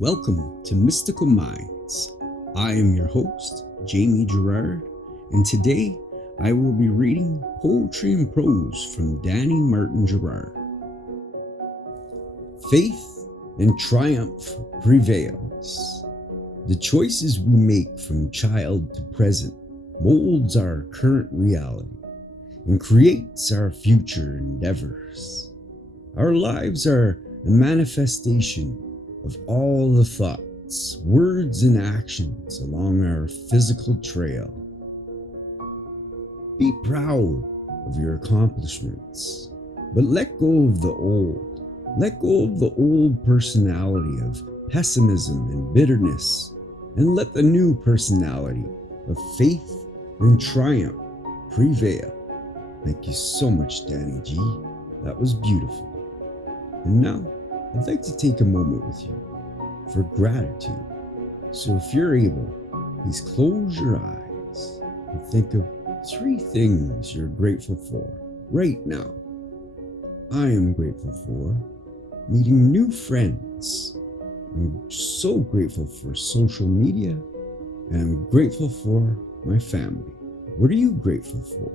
Welcome to Mystical Minds. I am your host, Jamie Girard, and today I will be reading Poetry and Prose from Danny Martin Girard. Faith and triumph prevails. The choices we make from child to present molds our current reality and creates our future endeavors. Our lives are a manifestation of all the thoughts, words, and actions along our physical trail. Be proud of your accomplishments, but let go of the old. Let go of the old personality of pessimism and bitterness, and let the new personality of faith and triumph prevail. Thank you so much, Danny G. That was beautiful. And now, I'd like to take a moment with you for gratitude. So if you're able, please close your eyes and think of 3 things you're grateful for right now. I am grateful for meeting new friends. I'm so grateful for social media, and I'm grateful for my family. What are you grateful for?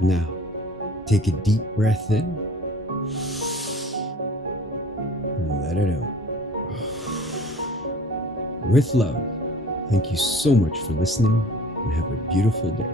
Now, take a deep breath in and let it out. With love, thank you so much for listening and have a beautiful day.